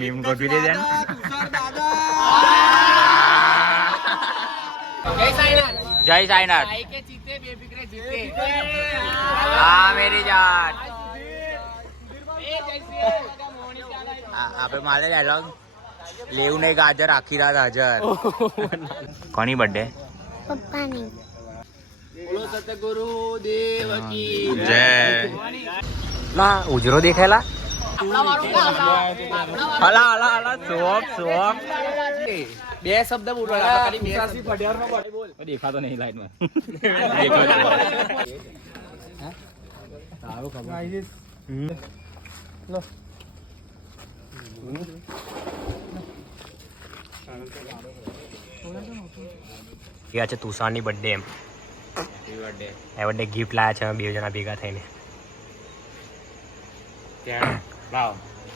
Meme ગોઠવી દેજે ને જય સાઈનાથ હા મેરી જાન આપણે મારે ડાયલોગ લેવું નહીં ગાજર આખી રાત હાજર કોની બર્થડે પપ્પાની બોલો સતગુરુ દેવ કી જય લા ઉજરો દેખાયલા હલા હલા હલા સોપ સોપ બે શબ્દ બોલવાના ખાલી બે બોલ દેખાતો નહીં લાઈટ માં સારું ખબર લો યા છે તુષારની બર્થડે એમ બર્થડે ગિફ્ટ લાયા છે બે જણા ભેગા થઈને ત્યાં લાવ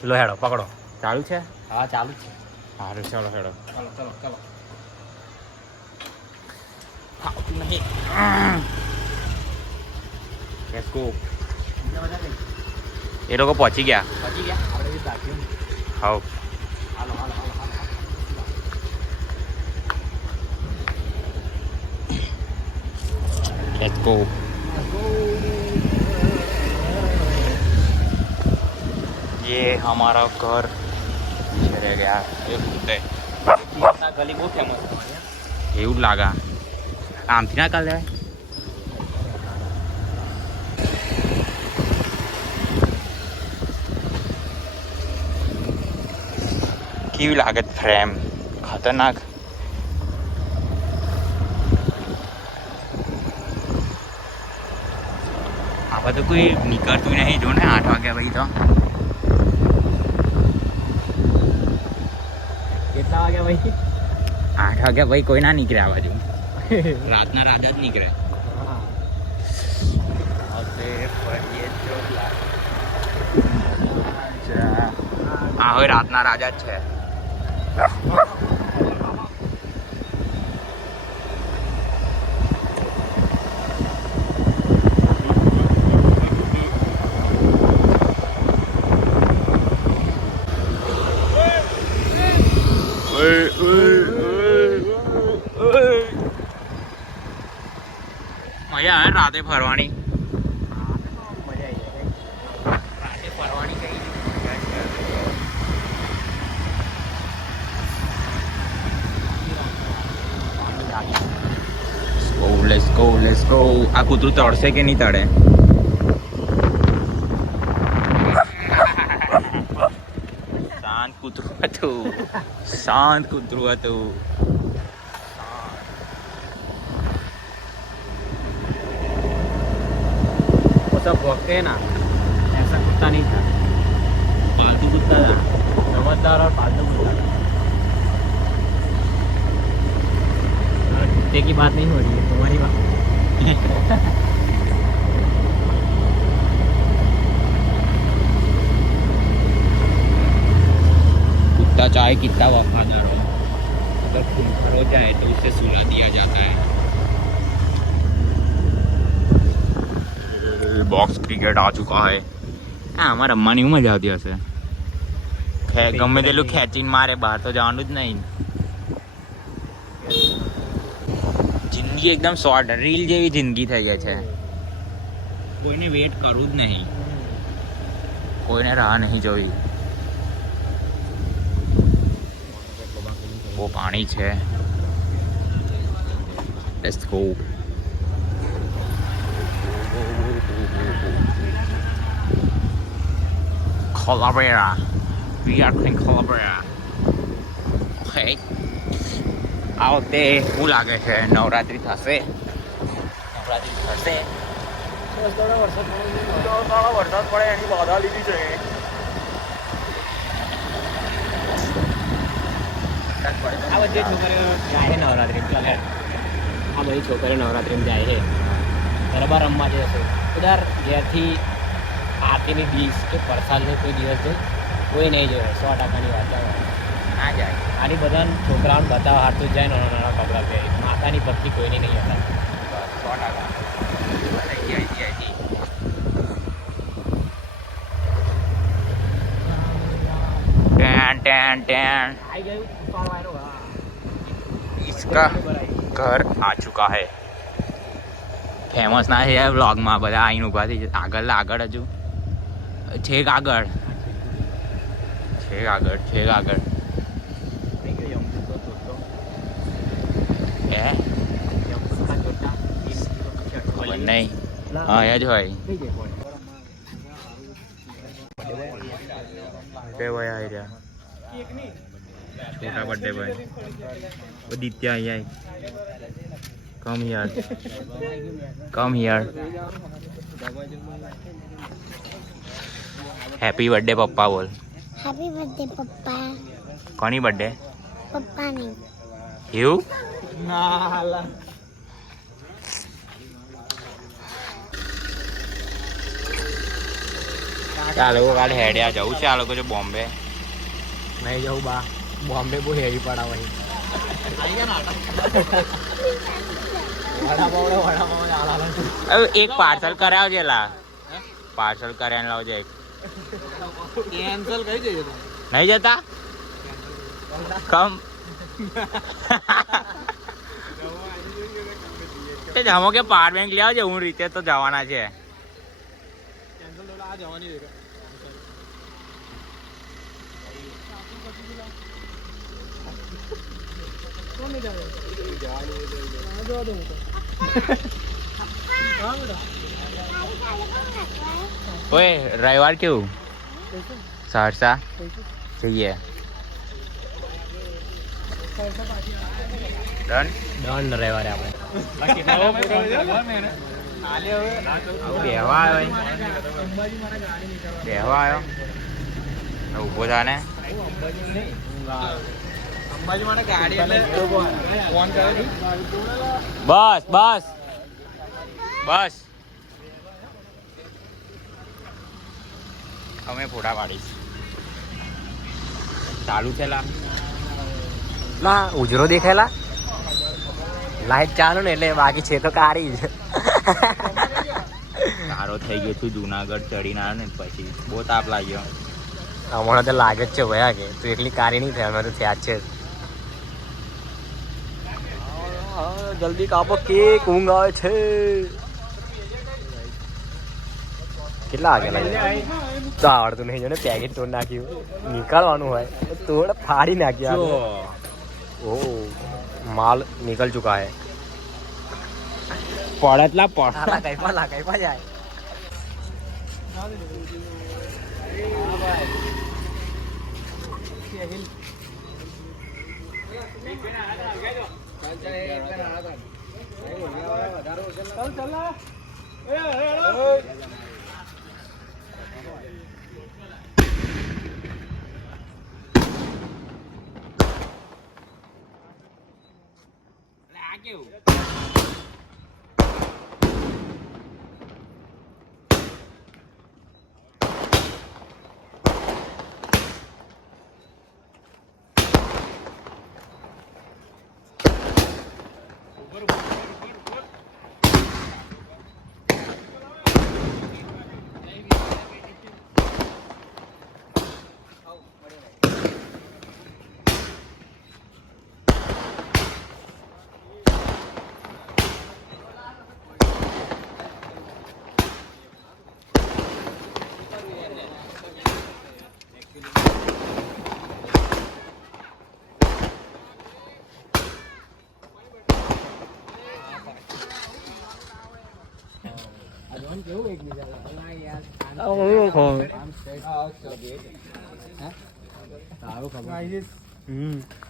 લો હેડો પકડો ચાલુ છે હા ચાલુ છે સારું ચાલો હેડો ચાલો ચાલો ચાલો નહીં લેટ્સ ગો એ લોકો પહોંચી ગયા પહોંચી ગયા આપણે બી બાકી how hello hello hello let's go ये हमारा घर चले गया ગલી બહુ ફેમસ એવું જ લાગે આમથી ના કાલે કેવી લાગે ફ્રેમ ખતરનાક આ બધું કોઈ નીકળતું નહીં જો ને 8 વાગ્યા ભાઈ તો કેટલા વાગ્યા ભાઈ 8 વાગ્યા ભાઈ કોઈ ના નીકળે આ બાજુ રાતના રાજા જ નીકળે હા હવે રાતના રાજા જ છે મજા આવે રાતે ફરવાની રાતે ફરવાની કઈ લેટ્સ ગો આ કૂતરું તળશે કે નહીં તળે શાંત કૂતરું હતું सब भोगते हैं ना ऐसा कुत्ता नहीं था पालतू कुत्ता था समझदार और पालतू कुत्ता था कुत्ते की बात नहीं हो रही है तुम्हारी बात कुत्ता चाहे कितना वफादार हो अगर खून खरो जाए तो उसे सुला दिया जाता है બોક્સ ક્રિકેટ આ ચુકા હે હા અમારે રમવાની મજા આવતી હશે ગમે તેટલું ખેંચીને મારે બહાર તો જવાનું જ નહીં જિંદગી એકદમ શોર્ટ રીલ જેવી જિંદગી થઈ ગઈ છે કોઈને વેટ કરવું જ નહીં કોઈને રાહ નહીં જોવી બહુ પાણી છે let's go Calavera. We are playing Calavera. Okay. આ વખતે શું લાગે છે નવરાત્રી થશે વરસાદ પડે એની બાધા લીધી છે આ બધી છોકરીઓ જાય છે નવરાત્રી ચાલે આ બધી છોકરીઓ નવરાત્રીમાં જાય છે ગરબા રમવા જાય છે ઉધાર ઘેરથી આરતીની ડીશ કે પ્રસાદનો કોઈ દિવસ જો કોઈ નહીં જોવે 100%ની વાત ના જાય આની બધા છોકરાઓને બતાવવા હાથું જાય નાના નાના કપડાં પહેરી માતાની ભક્તિ કોઈની નહીં હતા 100% टैन टैन टैन इसका घर आ चुका है फेमस ना है व्लॉग में બધા આઈને ઊભા થઈ જશે આગળ હજુ છેક આગળ નહીં હા એ જ હોય બર્થડે ભાઈ આવી રહ્યા छोटा बर्थडे भाई वो दित्या आई कम हियर हैप्पी बर्थडे पप्पा बोल हैप्पी बर्थडे पप्पा कोनी बर्थडे पप्पा नहीं यू નાલા ચાલો કાલે હેડ્યા જવું છે આ લોકો જો બોમ્બે નહીં જવું બા બોમ્બે બહુ હેવી પડાવાય એક પાર્સલ કરાવજે લા પાર્સલ કર્યા લાવજે એક કેન્સલ કરી દેજો નહીં જતા કમ તે જમો કે પાવર બેંક લઈ આવજે હું રીતે તો જવાના છે કેન્સલ તો આ જવાની રે ओए रविवार क्यों सहरसा चाहिए डन ડન રવિવારે આપણે બેહવા આવ્યો ઊભો થા ને અંબાજી માટે ગાડી એટલે ફોન કર્યો બસ બસ બસ અમે ફોટા પાડીશ ચાલુ છે ના ઉજરો દેખાયેલા લાઈટ ચાલુ ને એટલે બાકી છે તો કારી જ સારો થઈ ગયો છું જુનાગઢ ચડીને આવ્યો ને પછી બહુ તાપ લાગ્યો હમણાં તો લાગે જ છે ભયા કે તું એકલી કારી નહીં થાય અમે તો ત્યાં જ છે જલ્દી કાપો કેક ઊંઘ આવે છે કેટલા વાગે લાગે તો આવડતું નહીં જો ને પેકેટ તોડ નાખ્યું નીકળવાનું હોય તોડ ફાડી નાખ્યું ઓ માલ निकल चुका है પડતલા પડ કઈ પણ જાય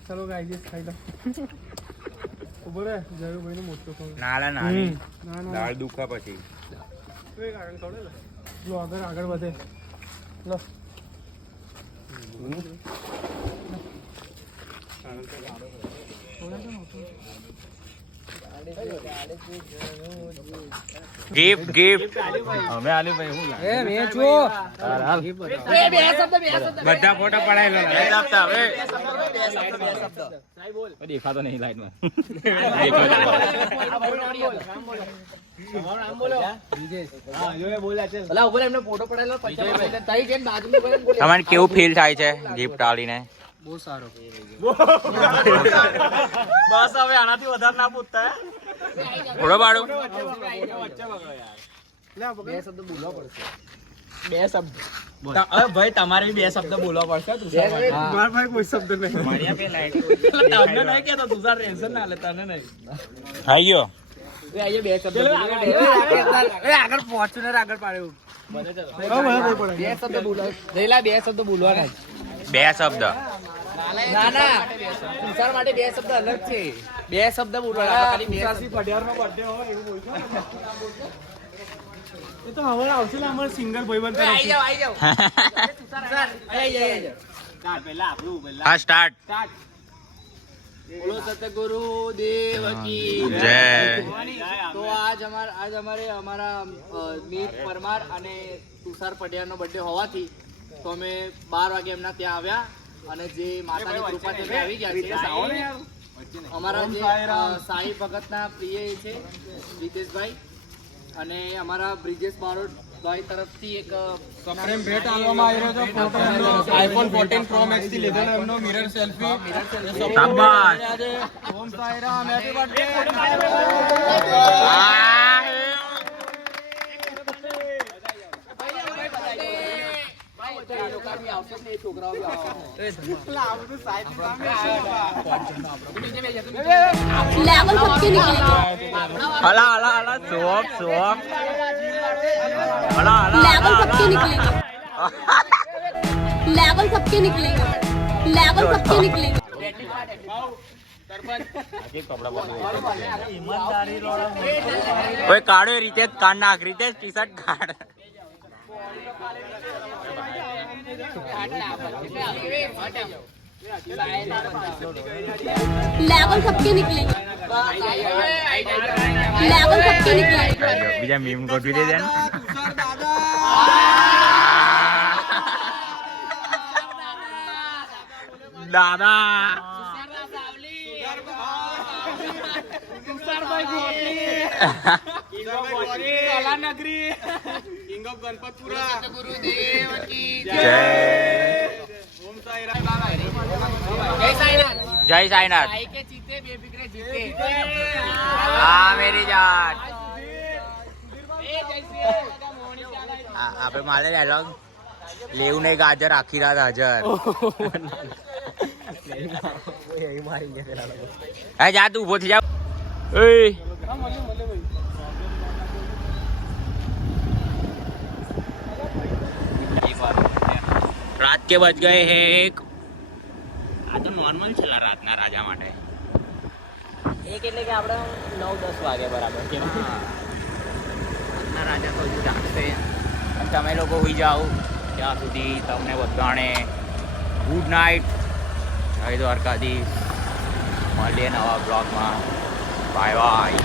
चलो गाइस खाई लो ઉભો રે જરૂર ભાઈ મોટો ફોન નાલા નાની દાળ દુખા પછી તો એક આગળ ખવડે લો આગળ વધે લો गिफ्ट गिफ्ट અમે આલી ભાઈ હું એ વેચો બધા ફોટો પડાયેલો બે શબ્દ હવે દેખાતો નહીં લાઈટ માં તમારે કેવું ફીલ થાય છે ગિફ્ટ આલીને બહુ સારો. બસ હવે આનાથી વધારે ના પૂછતા ઘોડો પાડો. લે આ પકડ. બે શબ્દ હવે ભાઈ તમારે બી બે શબ્દ બોલવા પડશે તુષાર માટે. મારા પાસે કોઈ શબ્દ નહીં. તને નહીં કહેતો તુષાર ટેન્શન ના લે તને નહીં આવી ગયો. બે શબ્દ આગળ ફોર્ચ્યુનર આગળ પાડ્યું. બે શબ્દ બોલવા જયલા બે શબ્દ બોલવાના બે શબ્દ. ના ના તુષાર માટે બે શબ્દ અલગ છે બે શબ્દ બોલવાના ખાલી બે શબ્દ. પઢિયારનો બર્થડે હોય એવું બોલતો. એ તો હવે આવશે ને અમારે સિંગર ભાઈબંધ આવી તરફથી. જાવ તુષાર આવી જાવ પહેલા આપણું પહેલા હા સ્ટાર્ટ. બોલો સતગુરુ દેવ કી જય. તો આજ અમારે અમારા મીત પરમાર અને તુષાર પટિયારનો બર્થડે હોવાથી તો અમે 12 વાગે એમના ત્યાં આવ્યા અને જે માતાની કૃપાથી અમે આવી ગયા છે અમારા જે સાઈ ભગતના પ્રિય છે રીતેશભાઈ અને અમારા બ્રિજેશ બારોટ ભાઈ તરફથી એક પ્રેમ ભેટ આપવામાં આવી રહ્યો છે. ફોટો એમનો આઈફોન 14 પ્રો મેક્સ થી લીધેલો એમનો મિરર સેલ્ફી. શાબાશ. Om Sai Ram, happy birthday. Level सबके निकलेंगे હલા હલા હલા સોપ સોપ. હલા હલા लेवल सबके निकलेंगे लेवल सबके निकलेंगे लेवल सबके निकलेंगे ઓય કાઢો એ રીતે જ કાઢ નાખ. રીતે જ ટી શર્ટ કાઢ. लेवल सबके निकलेंगे लेवल सबके निकलेंगे બીજા મીમ ગોઠવી દે ને. દાદા. King of Ganpatpura. જય. જય સાઈનાથ. હા મેરી જાન. આપણે મારે ડાયલોગ લેવું નહીં ગાજર આખી રાત હાજર. હા જા તું ઉભો થઈ જા. रात के बज गए हैं एक. આ તો નોર્મલ છે રાતના રાજા માટે. એક એટલે કે આપણે 9-10 વાગે બરાબર રાતના રાજા તો હજુ જાગશે. અને તમે લોકો હોઈ જાઓ ત્યાં સુધી તમને બધાને ગુડ નાઇટ. જય દ્વારકાધીશ. મળીએ નવા બ્લોગમાં. Bye bye.